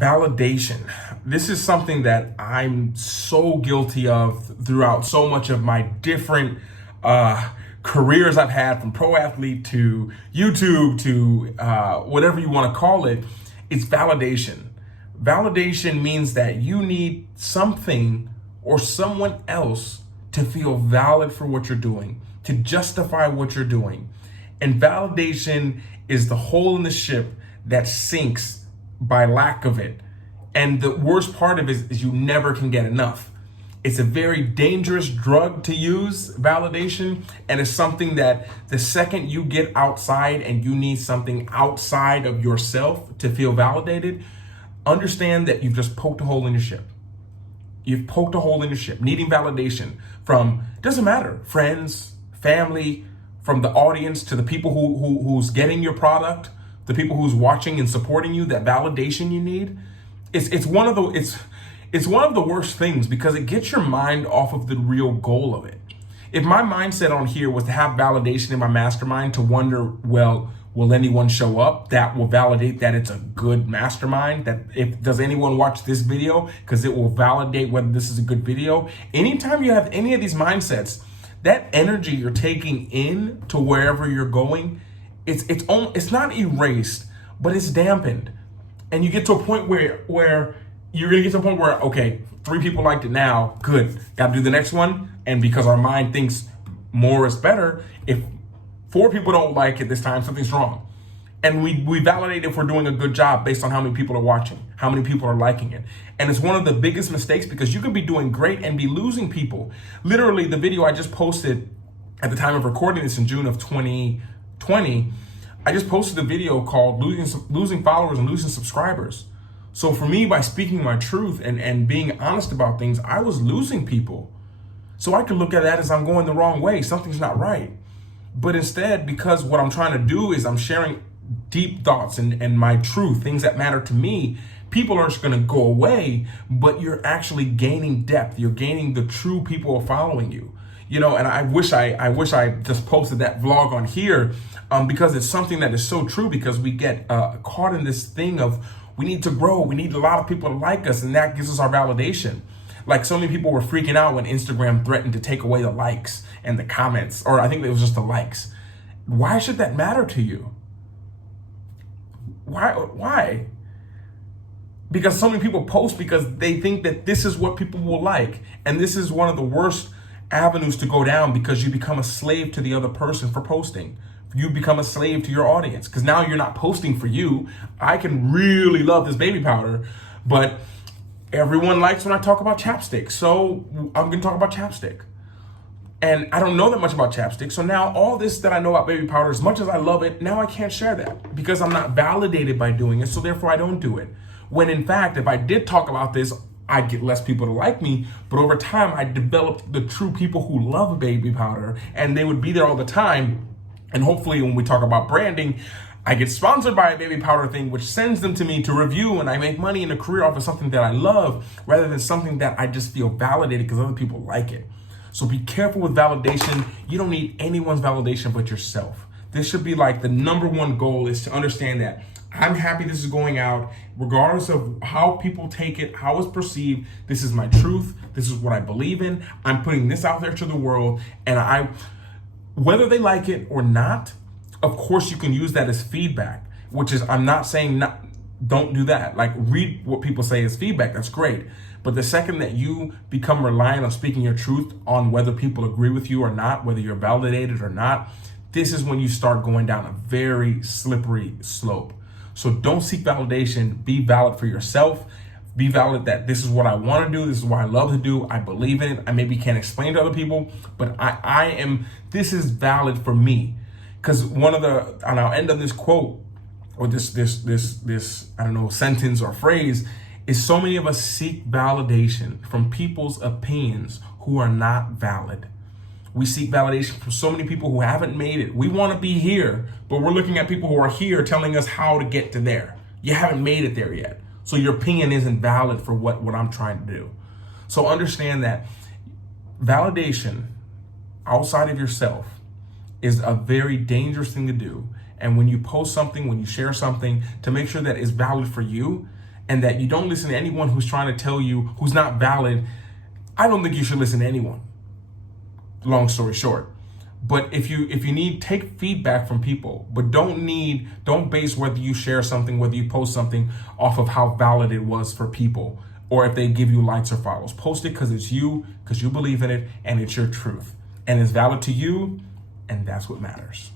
Validation. This is something that I'm so guilty of throughout so much of my different careers I've had, from pro athlete to YouTube to whatever you want to call it. It's validation. Validation means that you need something or someone else to feel valid for what you're doing, to justify what you're doing. And validation is the hole in the ship that sinks by lack of it. And the worst part of it is you never can get enough. It's a very dangerous drug to use, validation, and it's something that the second you get outside and you need something outside of yourself to feel validated, understand that you've just poked a hole in your ship. You've poked a hole in your ship, needing validation from, doesn't matter, friends, family, from the audience to the people who's getting your product, the people who's watching and supporting you. That validation you need, it's one of the worst things, because it gets your mind off of the real goal of it. If my mindset on here was to have validation in my mastermind, to wonder, well, will anyone show up? That will validate that it's a good mastermind. That if does anyone watch this video, because it will validate whether this is a good video. Anytime you have any of these mindsets, that energy you're taking in to wherever you're going, it's not erased, but it's dampened. And you get to a point where you're gonna get to a point where, okay, 3 people liked it now, good, gotta do the next one. And because our mind thinks more is better, if 4 people don't like it this time, something's wrong. And we validate if we're doing a good job based on how many people are watching, how many people are liking it. And it's one of the biggest mistakes, because you could be doing great and be losing people. Literally, the video I just posted at the time of recording this in June of 2020, I just posted a video called losing followers and losing subscribers. So for me, by speaking my truth and being honest about things, I was losing people. So I could look at that as I'm going the wrong way, something's not right. But instead, because what I'm trying to do is I'm sharing deep thoughts and my truth, things that matter to me, people aren't going to go away, but you're actually gaining depth. You're gaining the true people are following you. And I wish I just posted that vlog on here, because it's something that is so true, because we get caught in this thing of we need to grow. We need a lot of people to like us, and that gives us our validation. Like, so many people were freaking out when Instagram threatened to take away the likes and the comments, or I think it was just the likes. Why should that matter to you? Why? Because so many people post because they think that this is what people will like. And this is one of the worst avenues to go down, because you become a slave to the other person for posting. You become a slave to your audience, because now you're not posting for you. I can really love this baby powder, but everyone likes when I talk about chapstick, so I'm gonna talk about chapstick. And I don't know that much about chapstick, so now all this that I know about baby powder, as much as I love it, now I can't share that, because I'm not validated by doing it, so therefore I don't do it. When in fact, if I did talk about this, I'd get less people to like me, but over time I developed the true people who love baby powder, and they would be there all the time. And hopefully when we talk about branding, I get sponsored by a baby powder thing, which sends them to me to review, and I make money in a career off of something that I love, rather than something that I just feel validated because other people like it. So be careful with validation. You don't need anyone's validation but yourself. This should be like the number one goal, is to understand that I'm happy this is going out, regardless of how people take it, how it's perceived. This is my truth. This is what I believe in. I'm putting this out there to the world, and whether they like it or not, of course you can use that as feedback, which is, I'm not saying don't do that. Like, read what people say as feedback, that's great. But the second that you become reliant on speaking your truth on whether people agree with you or not, whether you're validated or not, this is when you start going down a very slippery slope. So don't seek validation. Be valid for yourself. Be valid that this is what I want to do. This is what I love to do. I believe in it. I maybe can't explain to other people, but this is valid for me. Because and I'll end on this quote, or this I don't know, sentence or phrase, is so many of us seek validation from people's opinions who are not valid. We seek validation from so many people who haven't made it. We want to be here, but we're looking at people who are here telling us how to get to there. You haven't made it there yet. So your opinion isn't valid for what I'm trying to do. So understand that validation outside of yourself is a very dangerous thing to do. And when you post something, when you share something, to make sure that it's valid for you, and that you don't listen to anyone who's trying to tell you who's not valid. I don't think you should listen to anyone. Long story short. But if you need, take feedback from people, but don't base whether you share something, whether you post something off of how valid it was for people, or if they give you likes or follows. Post it because it's you, because you believe in it, and it's your truth. And it's valid to you, and that's what matters.